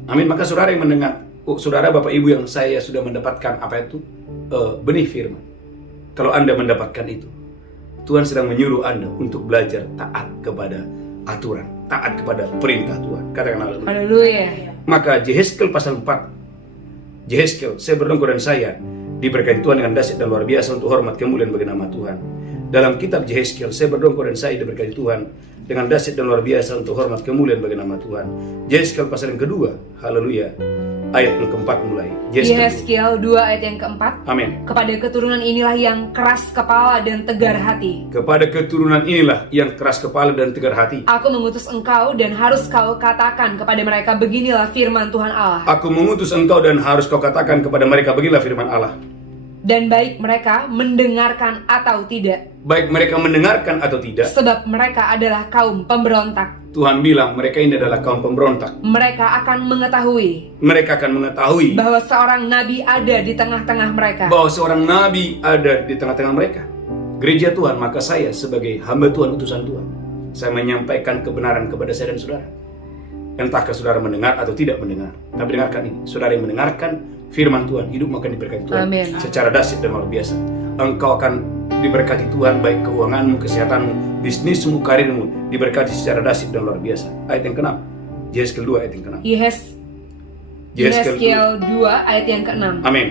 Amin. Maka saudara yang mendengar, saudara Bapak Ibu yang saya sudah mendapatkan apa itu? Benih firman. Kalau Anda mendapatkan itu, Tuhan sedang menyuruh Anda untuk belajar taat kepada aturan, taat kepada perintah Tuhan. Katakan haleluya. Haleluya. Maka Yehezkiel pasal 4. Yehezkiel, saya berdoa dan saya diberkati Tuhan dengan dahsyat dan luar biasa untuk hormat kemuliaan bagi nama Tuhan. Dalam kitab Yehezkiel, saya berdoa dan saya diberkati Tuhan dengan dahsyat dan luar biasa untuk hormat kemuliaan bagi nama Tuhan. Yehezkiel pasal yang kedua, haleluya, ayat yang keempat mulai. Yehezkiel 2 ayat yang keempat. Amin. Kepada keturunan inilah yang keras kepala dan tegar hati, Kepada keturunan inilah yang keras kepala dan tegar hati, aku mengutus engkau dan harus kau katakan kepada mereka, beginilah firman Tuhan Allah. aku mengutus engkau dan harus kau katakan kepada mereka, beginilah firman Allah. Dan baik mereka mendengarkan atau tidak, Baik mereka mendengarkan atau tidak, sebab mereka adalah kaum pemberontak. Tuhan bilang mereka ini adalah kaum pemberontak. Mereka akan mengetahui Mereka akan mengetahui bahwa seorang nabi ada di tengah-tengah mereka. bahwa seorang nabi ada di tengah-tengah mereka. Gereja Tuhan, maka saya sebagai hamba Tuhan, utusan Tuhan, saya menyampaikan kebenaran kepada saya dan saudara. Entahkah saudara mendengar atau tidak mendengar, tapi dengarkan ini. Saudara yang mendengarkan firman Tuhan, hidup akan diberkati Tuhan. Amin. Secara dahsyat dan luar biasa. Engkau akan diberkati Tuhan, baik keuanganmu, kesehatanmu, bisnismu, karirmu, diberkati secara dahsyat dan luar biasa. Ayat yang ke-6. Yehezkiel 2 ayat yang ke-6. Yehezkiel 2 ayat yang ke-6. Amin.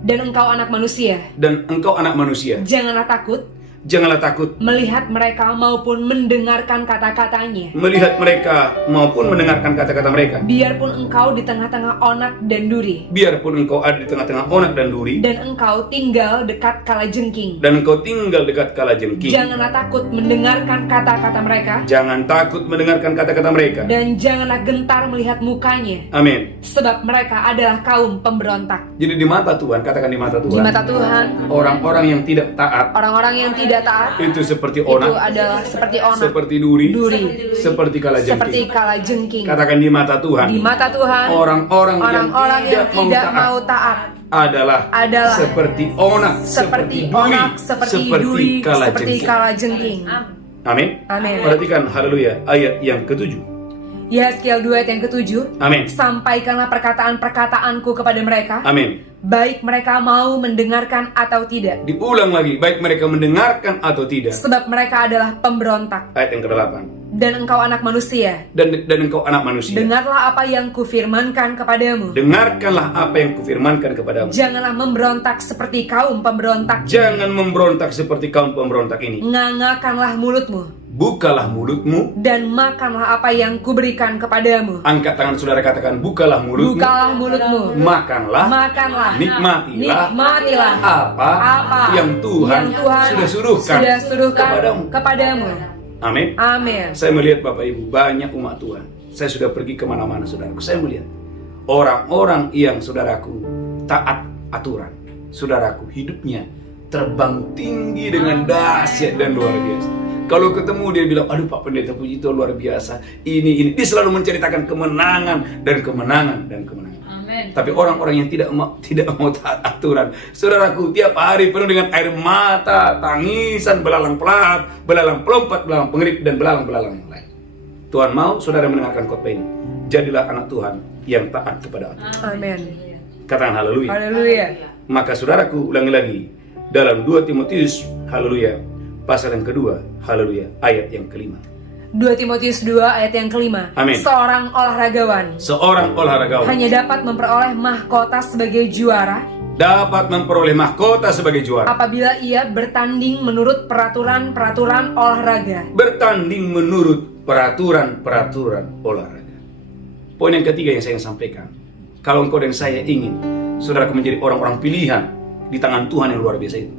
Dan engkau anak manusia, Dan engkau anak manusia, janganlah takut janganlah takut melihat mereka maupun mendengarkan kata-katanya. melihat mereka maupun mendengarkan kata-kata mereka. Biarpun engkau di tengah-tengah onak dan duri, Biarpun engkau ada di tengah-tengah onak dan duri, dan engkau tinggal dekat kalajengking, dan engkau tinggal dekat kalajengking, janganlah takut mendengarkan kata-kata mereka, jangan takut mendengarkan kata-kata mereka. dan janganlah gentar melihat mukanya, Amin. sebab mereka adalah kaum pemberontak. Jadi di mata Tuhan, katakan di mata Di Tuhan, mata Tuhan, orang-orang yang tidak taat orang-orang yang tidak taat itu seperti itu onak, adalah seperti onak, seperti duri, duri, seperti seperti kalajengking. kalajengking. Katakan di mata Tuhan, Di mata Tuhan, orang-orang yang tidak mau taat adalah seperti onak, seperti duri, onak, seperti duri, seperti kalajengking. kalajengking. Amin. Amin. Perhatikan haleluya ayat yang ke-7. Yehezkiel 2 ayat yang ke-7. Amin. Sampaikanlah perkataan-perkataanku kepada mereka, Amin. baik mereka mau mendengarkan atau tidak, Diulang lagi, baik mereka mendengarkan atau tidak. sebab mereka adalah pemberontak. Ayat yang ke-8. Dan engkau anak manusia, Dan engkau anak manusia, dengarlah apa yang kufirmankan kepadamu. dengarkanlah apa yang kufirmankan kepadamu. Janganlah memberontak seperti kaum pemberontak. Jangan memberontak seperti kaum pemberontak ini. Ngangakanlah mulutmu Bukalah mulutmu. dan makanlah apa yang kuberikan kepadamu. Angkat tangan saudara, katakan bukalah mulutmu. Bukalah mulutmu, Makanlah. makanlah, Nikmatilah apa yang Tuhan sudah suruhkan kepadamu. Amin. Amin. Saya melihat Bapak Ibu, banyak umat Tuhan. Saya sudah pergi kemana-mana saudaraku. Saya melihat orang-orang yang saudaraku taat aturan. Saudaraku hidupnya terbang tinggi dengan dahsyat dan luar biasa. Kalau ketemu dia bilang, aduh Pak Pendeta puji Tuhan luar biasa. Ini. Dia selalu menceritakan kemenangan dan kemenangan dan kemenangan. Amin. Tapi orang-orang yang tidak mau taat aturan, saudaraku, tiap hari penuh dengan air mata, tangisan, belalang pelompat, belalang pengerip, dan belalang yang lain. Tuhan mau saudara mendengarkan khotbah ini. Jadilah anak Tuhan yang taat kepada aturan. Amin. Katakan haleluya. Haleluya. Maka saudaraku, ulangi lagi dalam 2 Timotius, haleluya, pasal yang kedua, haleluya, ayat yang kelima. 2 Timotius 2 ayat yang kelima. Amin. Seorang olahragawan hanya dapat memperoleh mahkota sebagai juara apabila ia bertanding menurut peraturan-peraturan olahraga. Bertanding menurut peraturan-peraturan olahraga. Poin yang ketiga yang saya ingin sampaikan, kalau engkau dan saya ingin saudaraku menjadi orang-orang pilihan di tangan Tuhan yang luar biasa itu,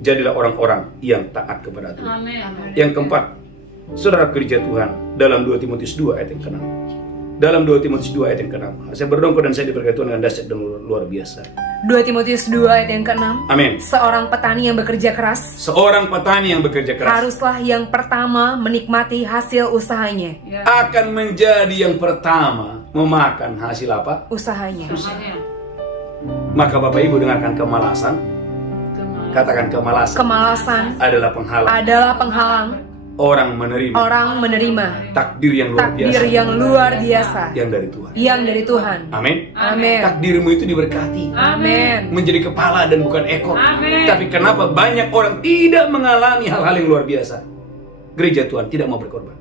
jadilah orang-orang yang taat kepada Tuhan. Amin. Yang keempat, saudara kerja Tuhan dalam 2 Timotius 2 ayat yang ke-6. Dalam 2 Timotius 2 ayat yang ke-6, saya berdongkol dan saya diberkati Tuhan dengan dahsyat dan luar biasa. 2 Timotius 2 ayat yang ke-6. Amin. Seorang petani yang bekerja keras haruslah yang pertama menikmati hasil usahanya. Akan menjadi yang pertama memakan hasil apa? Usahanya. Maka Bapak Ibu dengarkan, kemalasan. Katakan kemalasan adalah penghalang orang menerima takdir yang luar biasa yang dari Tuhan. Amin. Takdirmu itu diberkati. Amin. Menjadi kepala dan bukan ekor. Amin. Tapi kenapa banyak orang tidak mengalami hal-hal yang luar biasa? Gereja Tuhan tidak mau berkorban.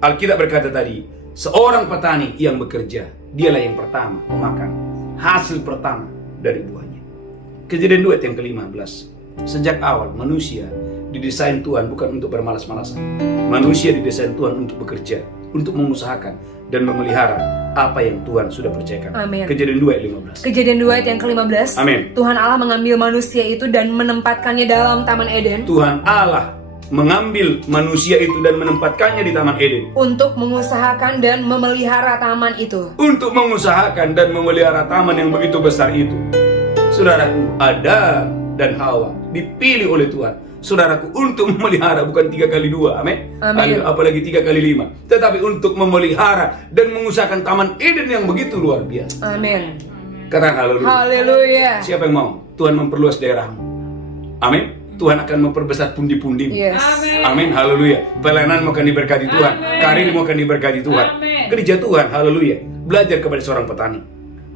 Alkitab berkata tadi, seorang petani yang bekerja, dialah yang pertama memakan hasil pertama dari buahnya. Kejadian 2 ayat yang ke-15. Sejak awal manusia didesain Tuhan bukan untuk bermalas-malasan. Manusia didesain Tuhan untuk bekerja, untuk mengusahakan dan memelihara apa yang Tuhan sudah percayakan. Amin. Kejadian 2 ayat 15. Kejadian 2 ayat yang ke-15. Amin. Tuhan Allah mengambil manusia itu dan menempatkannya dalam Taman Eden. Tuhan Allah mengambil manusia itu dan menempatkannya di Taman Eden untuk mengusahakan dan memelihara taman itu. Untuk mengusahakan dan memelihara taman yang begitu besar itu. Saudaraku, Adam dan Hawa dipilih oleh Tuhan, saudaraku, untuk memelihara, bukan 3 kali 2, amin. Apalagi 3 kali 5, tetapi untuk memelihara dan mengusahakan Taman Eden yang begitu luar biasa. Amin. Katakan haleluya. Haleluya. Siapa yang mau Tuhan memperluas daerahmu? Amin. Tuhan akan memperbesar pundi-pundimu. Yes. Amin. Haleluya. Pelayananmu akan diberkati Tuhan. Karirmu akan diberkati Tuhan. Gereja Tuhan, haleluya, belajar kepada seorang petani.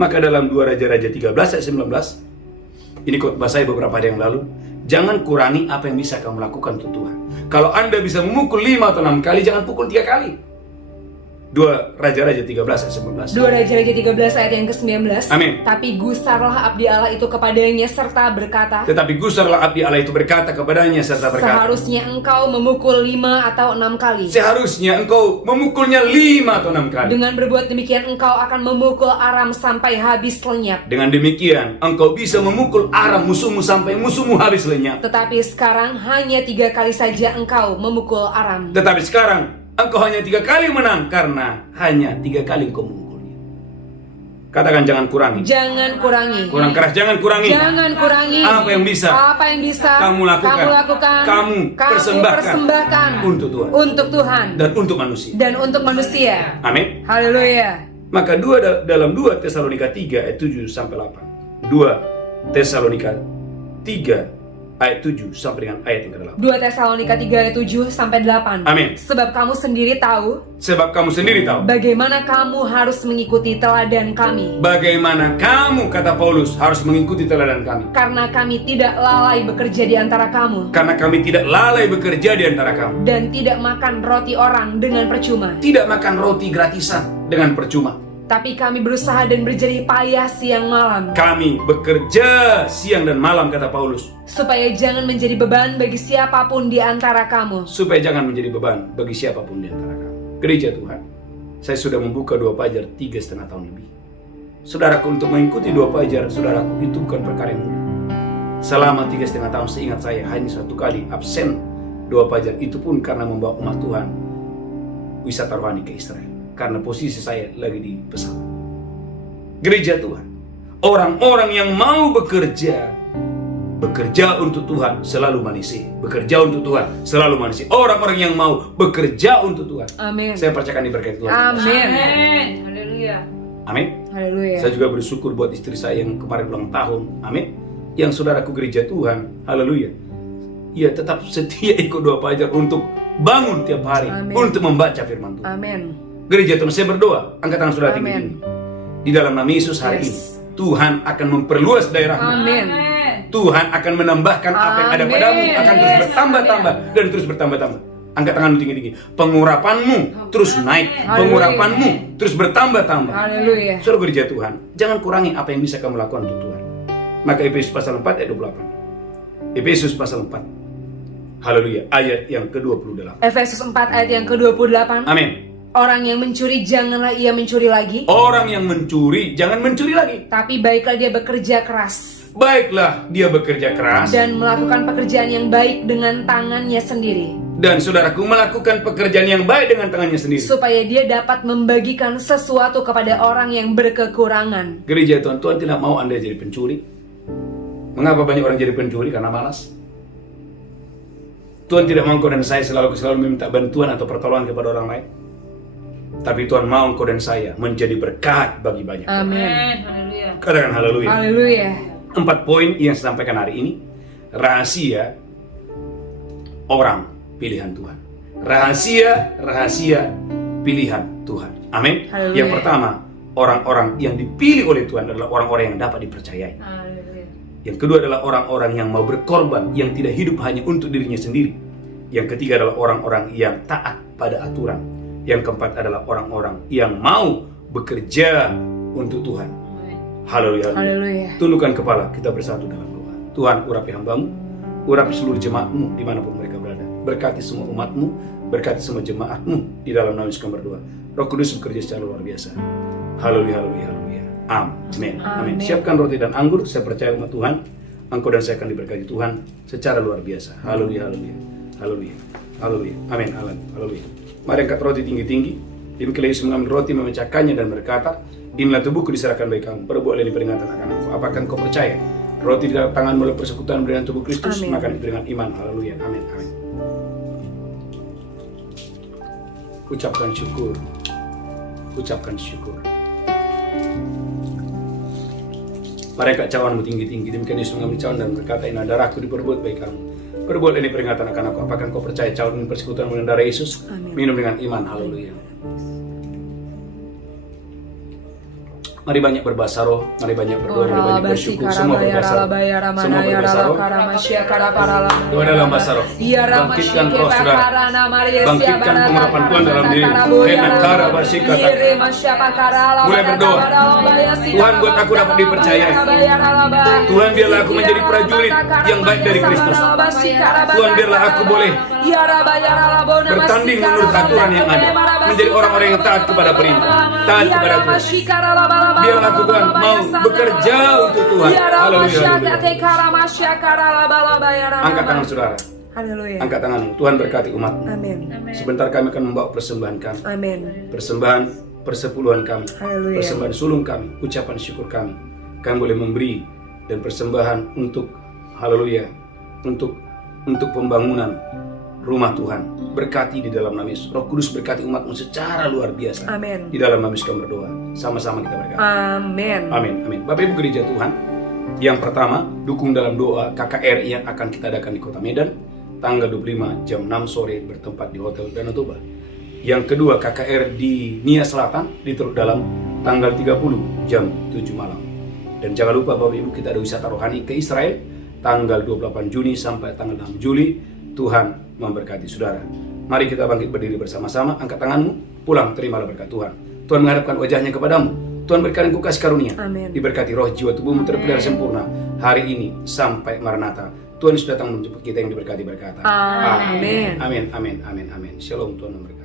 Maka dalam 2 Raja-Raja 13 ayat 19, ini khotbah saya beberapa hari yang lalu, jangan kurangi apa yang bisa kamu lakukan untuk Tuhan. Kalau Anda bisa memukul 5 atau 6 kali, jangan pukul 3 kali. 2 Raja-Raja 13 ayat 19. 2 Raja-Raja 13 ayat yang ke-19. Amin. Tapi gusarlah abdi Allah itu kepadanya serta berkata. Tetapi gusarlah abdi Allah itu berkata kepadanya serta berkata. Seharusnya engkau memukul 5 atau 6 kali. Seharusnya engkau memukulnya 5 atau 6 kali. Dengan berbuat demikian engkau akan memukul Aram sampai habis lenyap. Dengan demikian engkau bisa memukul Aram musuhmu sampai musuhmu habis lenyap. Tetapi sekarang hanya 3 kali saja engkau memukul Aram. Tetapi sekarang engkau hanya 3 kali menang karena hanya 3 kali engkau memukulnya. Katakan jangan kurangi. Jangan kurangi. Kurang keras, jangan kurangi. Jangan kurangi. Apa yang bisa kamu lakukan. Kamu persembahkan untuk Tuhan. Untuk Tuhan. Dan untuk manusia. Amin. Haleluya. Maka dalam 2 Tesalonika 3 ayat 7 sampai 8. 2 Tesalonika 3 ayat 7 sampai dengan ayat yang ke-8. 2 Tesalonika 3 ayat 7 sampai 8. Amin. Sebab kamu sendiri tahu bagaimana kamu harus mengikuti teladan kami. Bagaimana kamu, kata Paulus, harus mengikuti teladan kami. Karena kami tidak lalai bekerja di antara kamu. Dan tidak makan roti orang dengan percuma. Tidak makan roti gratisan dengan percuma. Tapi kami berusaha dan berjerih payah siang malam. Kami bekerja siang dan malam, kata Paulus. Supaya jangan menjadi beban bagi siapapun di antara kamu. Gereja Tuhan, saya sudah membuka 2 Fajar 3,5 tahun lebih. Saudaraku, untuk mengikuti 2 Fajar, saudaraku, itu bukan perkara yang mudah. Selama 3,5 tahun, seingat saya, hanya 1 kali absen 2 Fajar. Itu pun karena membawa umat Tuhan wisata rohani ke Israel. Karena posisi saya lagi di pesawat. Gereja Tuhan, orang-orang yang mau bekerja untuk Tuhan selalu manusia. Orang-orang yang mau bekerja untuk Tuhan. Amin. Saya percayakan diberkati Tuhan. Amin. Haleluya. Amin. Haleluya. Saya juga bersyukur buat istri saya yang kemarin ulang tahun. Amin. Yang saudaraku gereja Tuhan. Haleluya. Ia tetap setia ikut doa Pak Ajar untuk bangun tiap hari. Amin. Untuk membaca firman Tuhan. Amin. Gereja Tuhan, saya berdoa. Angkat tangan saudara Amin. tinggi-tinggi. Di dalam nama Yesus hari ini, Tuhan akan memperluas daerahmu. Amin. Tuhan akan menambahkan apa yang ada padamu. Akan terus bertambah-tambah. Dan terus bertambah-tambah. Angkat tanganmu tinggi-tinggi. Pengurapanmu terus naik. Pengurapanmu terus bertambah-tambah. Haleluya. Saudara gereja Tuhan, jangan kurangi apa yang bisa kamu lakukan untuk Tuhan. Maka Efesus pasal 4 ayat 28. Efesus pasal 4. Haleluya. Ayat yang ke-28. Efesus 4 ayat yang ke-28. Amin. Orang yang mencuri janganlah ia mencuri lagi, Orang yang mencuri jangan mencuri lagi. tapi baiklah dia bekerja keras Baiklah dia bekerja keras. dan melakukan pekerjaan yang baik dengan tangannya sendiri, Dan saudaraku melakukan pekerjaan yang baik dengan tangannya sendiri. supaya dia dapat membagikan sesuatu kepada orang yang berkekurangan. Gereja Tuhan, Tuhan tidak mau Anda jadi pencuri. Mengapa banyak orang jadi pencuri? Karena malas. Tuhan tidak mau engkau dan saya selalu meminta bantuan atau pertolongan kepada orang lain. Tapi Tuhan mau engkau dan saya menjadi berkat bagi banyak orang. Amin. Katakan haleluya. Haleluya. 4 poin yang saya sampaikan hari ini. Rahasia orang pilihan Tuhan. Rahasia pilihan Tuhan. Amin. Haleluya. Yang pertama, orang-orang yang dipilih oleh Tuhan adalah orang-orang yang dapat dipercayai. Yang kedua adalah orang-orang yang mau berkorban, yang tidak hidup hanya untuk dirinya sendiri. Yang ketiga adalah orang-orang yang taat pada aturan. Yang keempat adalah orang-orang yang mau bekerja untuk Tuhan. Haleluya. Haleluya. Tundukkan kepala, kita bersatu dalam doa. Tuhan, urapi hambamu, urapi seluruh jemaatmu dimanapun mereka berada. Berkati semua umatmu, berkati semua jemaatmu di dalam nama Yesus kami berdoa. Roh Kudus bekerja secara luar biasa. Haleluya, haleluya, haleluya. Amin. Amin. Siapkan roti dan anggur. Saya percaya umat Tuhan, engkau dan saya akan diberkati Tuhan secara luar biasa. Haleluya, haleluya, haleluya, haleluya. Amin, haleluya. Mari angkat roti tinggi-tinggi. Demikian Yesus mengambil roti, memecahkannya dan berkata, inilah tubuhku diserahkan bagi kamu. Perbuatlah ini peringatan akan aku. Apakah engkau percaya? Roti di dalam tangan oleh persekutuan dengan tubuh Kristus, Amin. maka itu dengan iman. Haleluya. Amin. Amin. Ucapkan syukur. Ucapkan syukur. Mari angkat cawanmu tinggi-tinggi. Demikian Yesus mengambil cawan dan berkata, inilah darahku diperbuat bagi kamu. Perbuat ini peringatan akan aku. Apakah engkau percaya cawan ini persekutuan dengan darah Yesus? Amin. Minum dengan iman. Haleluya. Mari banyak berbahasa roh, mari banyak berdoa, mari banyak bersyukur. Semua berbahasa roh. Semua berbahasa roh. Doa dalam bahasa roh. Bangkitkan roh saudara. Bangkitkan pengurapan Tuhan dalam diri. Enakara basikata. Mulai berdoa. Tuhan, buat aku dapat dipercayai. Tuhan, biarlah aku menjadi prajurit yang baik dari Kristus. Tuhan, biarlah aku boleh bertanding menurut aturan yang ada, menjadi orang-orang yang taat kepada perintah, taat kepada Tuhan. Biarlah aku, Tuhan, mau bekerja untuk Tuhan. Haleluya. Angkat tangan saudara. Haleluya. Angkat tanganmu. Tuhan berkati umatmu. Amin. Sebentar kami akan membawa persembahan kami. Amin. Persembahan persepuluhan kami. Haleluya. Persembahan sulung kami. Ucapan syukur kami. Kami boleh memberi dan persembahan untuk haleluya. Untuk pembangunan rumah Tuhan. Berkati di dalam nama Yesus. Roh Kudus berkati umatmu secara luar biasa. Amin. Di dalam nama Yesus kami berdoa. Sama-sama kita berkata. Amin. Amin. Amin. Bapak Ibu gereja Tuhan, yang pertama, dukung dalam doa KKR yang akan kita adakan di Kota Medan tanggal 25 jam 6 sore bertempat di Hotel Danau Toba. Yang kedua, KKR di Nia Selatan di Teluk Dalam tanggal 30 jam 7 malam. Dan jangan lupa Bapak Ibu, kita ada wisata rohani ke Israel tanggal 28 Juni sampai tanggal 6 Juli. Tuhan memberkati saudara. Mari kita bangkit berdiri bersama-sama. Angkat tanganmu, pulang terimalah berkat Tuhan. Tuhan menghadapkan wajahnya kepadamu. Tuhan berikan engkau kasih karunia. Amin. Diberkati roh jiwa tubuhmu terpelihara sempurna hari ini sampai Maranatha. Tuhan sudah datang menjemput kita yang diberkati berkata. Amin. Amin. Amin. Amin. Amin. Shalom. Tuhan memberkati.